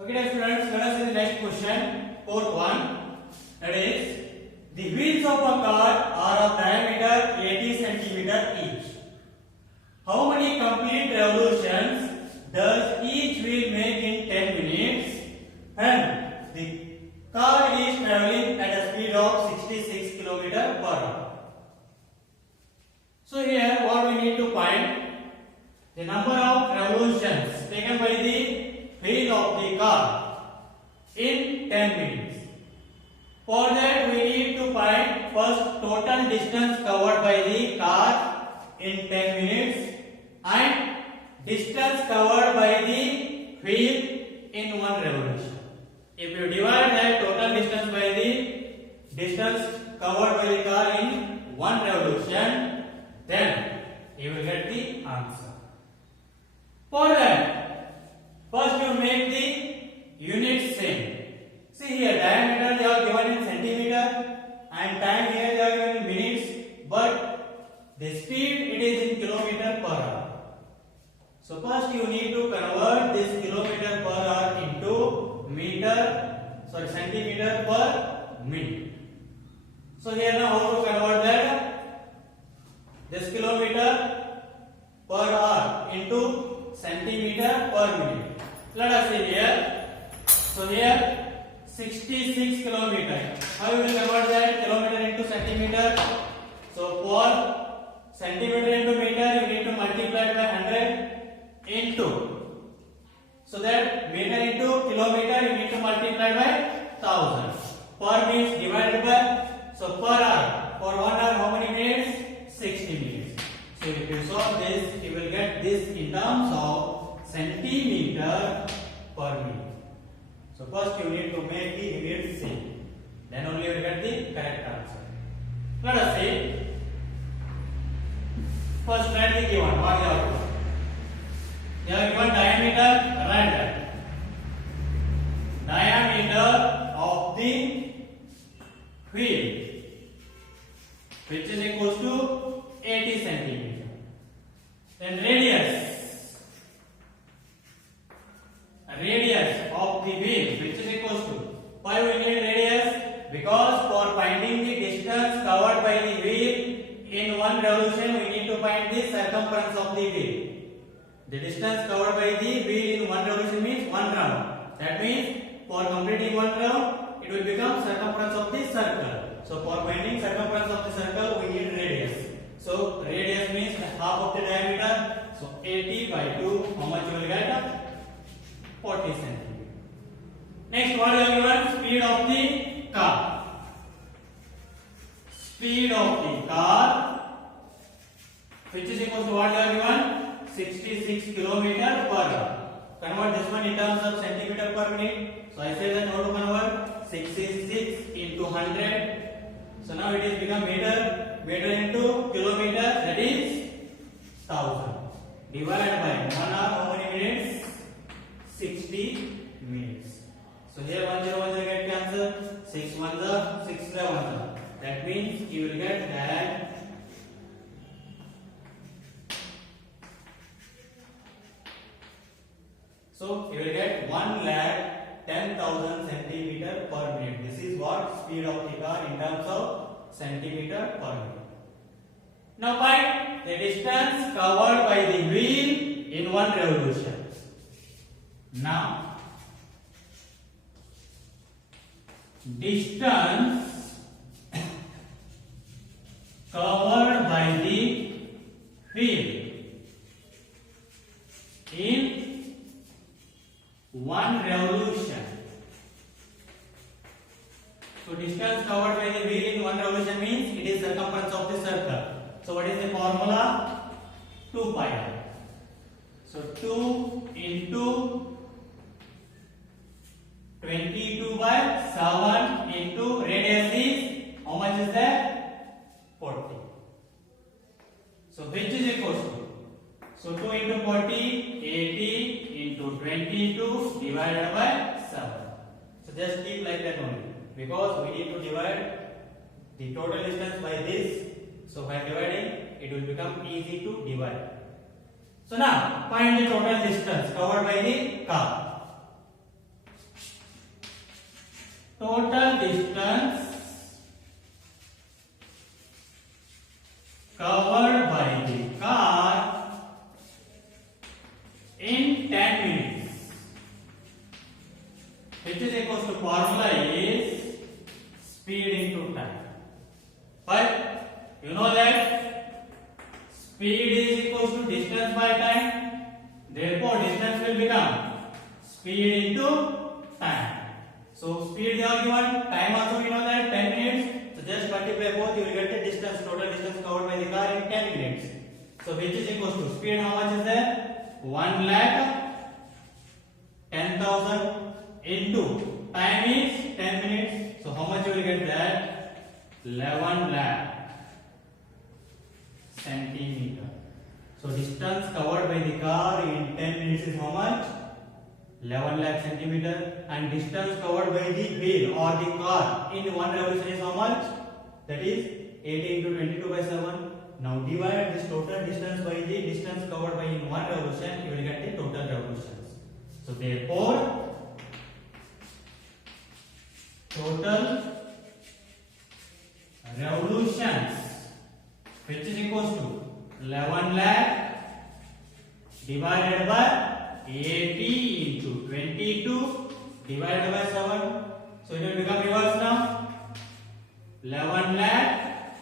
Okay, dear students, let us see the next question, fourth one. That is, the wheels of a car are of diameter 80 centimeter each. How many complete revolutions does each wheel make in 10 minutes? And the car is traveling at a speed of 66 km per hour. So here, what we need to find the number of revolutions taken by the wheel of the car in 10 minutes. For that we need to find first total distance covered by the car in 10 minutes and distance covered by the wheel in one revolution. If you divide that total distance by the distance covered by the car in one revolution, then you will get the answer. For that, first you make the units same. See here, diameter they are given in centimeter and time here they are given in minutes, but the speed it is in kilometer per hour. So first you need to convert this kilometer per hour into centimeter per minute. So here now how to convert that? This kilometer per hour into centimeter per minute. Let us see here. So here 66 kilometer. How you will convert that kilometer into centimeter? So for centimeter into meter, you need to multiply by 100 into. So that meter into kilometer, you need to multiply by 1000. Per means divided by. So per hour. For 1 hour, how many minutes? 60 minutes. So if you solve this, you will get this in terms of centimeter per minute. So first you need to make the units same. Then only you will get the correct answer. Let us see. First write the given. What they are given? They are given diameter. Write that. Diameter of the wheel, which is equals to 80 centimeter. Then radius of the wheel, which is equals to. Why we need radius? Because for finding the distance covered by the wheel in one revolution, we need to find the circumference of the wheel. The distance covered by the wheel in one revolution means one round. That means for completing one round, it will become circumference of the circle. So for finding circumference of the circle, we need radius. So radius means half of the diameter. So 80 by 2, how much you will get? 40 centimeter. Next, what is given? Speed of the car. Speed of the car, which is equal to what is given? 66 kilometer per hour. Convert this one in terms of centimeter per minute. So I say that how to convert? 66 into 100. So now it is become meter. Meter into kilometer, that is 1000. Divided by 1 hour, how many minutes? 60 minutes. So here 1010 get cancel. 6 1 the 6 11. That means you will get that so you will get 1,10,000 centimeter per minute. This is what speed of the car in terms of centimeter per minute. Now find the distance covered by the wheel in one revolution. Now distance covered by the wheel in one revolution. So distance covered by the wheel in one revolution means it is circumference of the circle. So what is the formula? 2 pi r. So 2 into 22 by 7 into radius is how much is that? 40. So which is equals to? So 2 into 40, 80 into 22 divided by 7. So just keep like that only. Because we need to divide the total distance by this. So by dividing, it will become easy to divide. So now find the total distance covered by the car. total distance covered by the car in 10 minutes, which is equals to formula is speed into time. But you know that speed is equals to distance by time. Therefore, distance will become speed into time. So speed they are given, time also we know that 10 minutes. So just multiply both, you will get the distance, total distance covered by the car in 10 minutes. So which is equals to speed, how much is there? 1,10,000 into time is 10 minutes. So how much you will get that? 11 lakh centimeter. So distance covered by the car in 10 minutes is how much? 11 lakh centimeter. And distance covered by the wheel or the car in one revolution is how much? That is 80 into 22 by 7. Now divide this total distance by the distance covered by in one revolution, you will get the total revolutions. So therefore, total revolutions, which is equals to 11 lakh divided by 80 into 22 divided by 7. So it will become reverse now. 11 lakh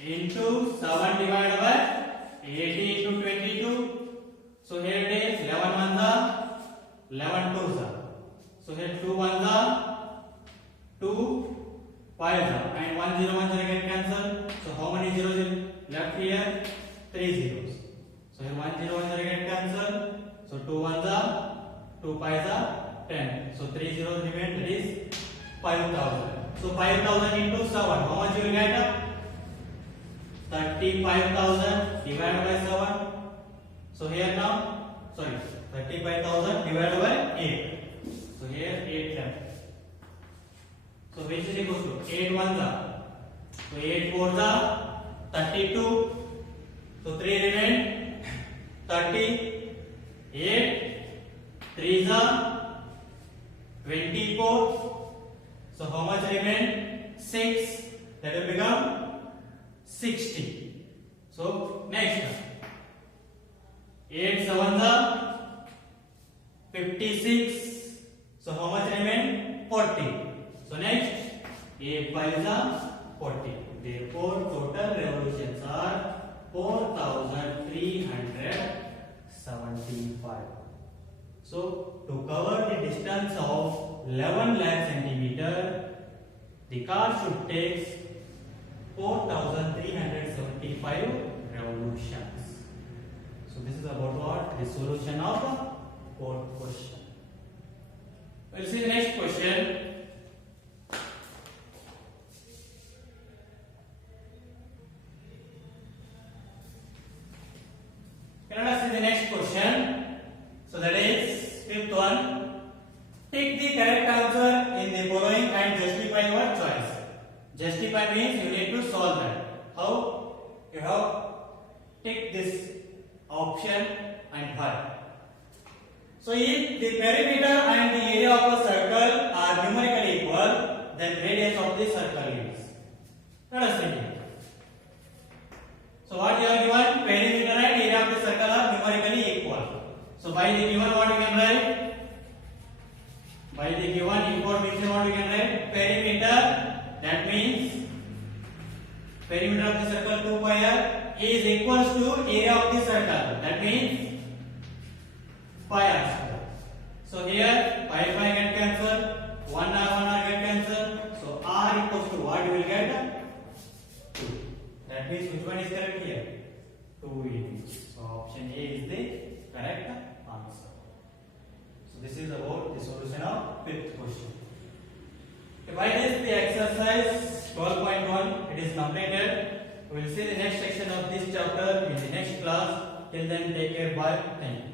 into 7 divided by 80 into 22. So here it is 11 ones are 11 twos are. So here 2 ones are 2 5s are, and 1 0 1 0 get cancelled. So how many zeros is left here? 3 zeros. So here 1 0 1 0 get cancelled. So 2 ones are 2 5s are 10. So 3 zeros remain, that is 5,000. So 5,000 into 7, how much you will get? 35,000 divided by 7. So here now, sorry, 35,000 divided by 8. So here 8 left. So which is equal to 8 ones are. So 8 fours are 32. So 3 remain 30. 8 3s are 24. So how much remain? 6. That will become 60. So next 8 sevens are 56. So how much remain? 40. So next 8 5s are 40. Therefore total revolutions are 4,375. So to cover the distance of 11 lakh centimeter, the car should take 4,375 revolutions. So this is about what? The solution of the fourth question. We'll see the next question. Let us see the next question. So that is fifth one. Take the correct answer in the following and justify your choice. Justify means you need to solve that. How? You have take this option and why. So if the perimeter and the area of a circle are numerically equal, then radius of the circle is. Let us see here. So what you are given? Perimeter and area of the circle are numerically equal. So by the given what you can write? By the given information what you can write? Perimeter, that means perimeter of the circle 2 pi r is equals to area of the circle. That means pi r square. So here pi get cancelled, 1 r get cancelled. So r equals to what you will get? 2. That means which one is correct here? 2 inches. So option A is the correct answer. So this is about the solution of fifth question. By this the exercise 12.1 it is completed. We will see the next section of this chapter in the next class. Till then, take care. Bye. Thank you.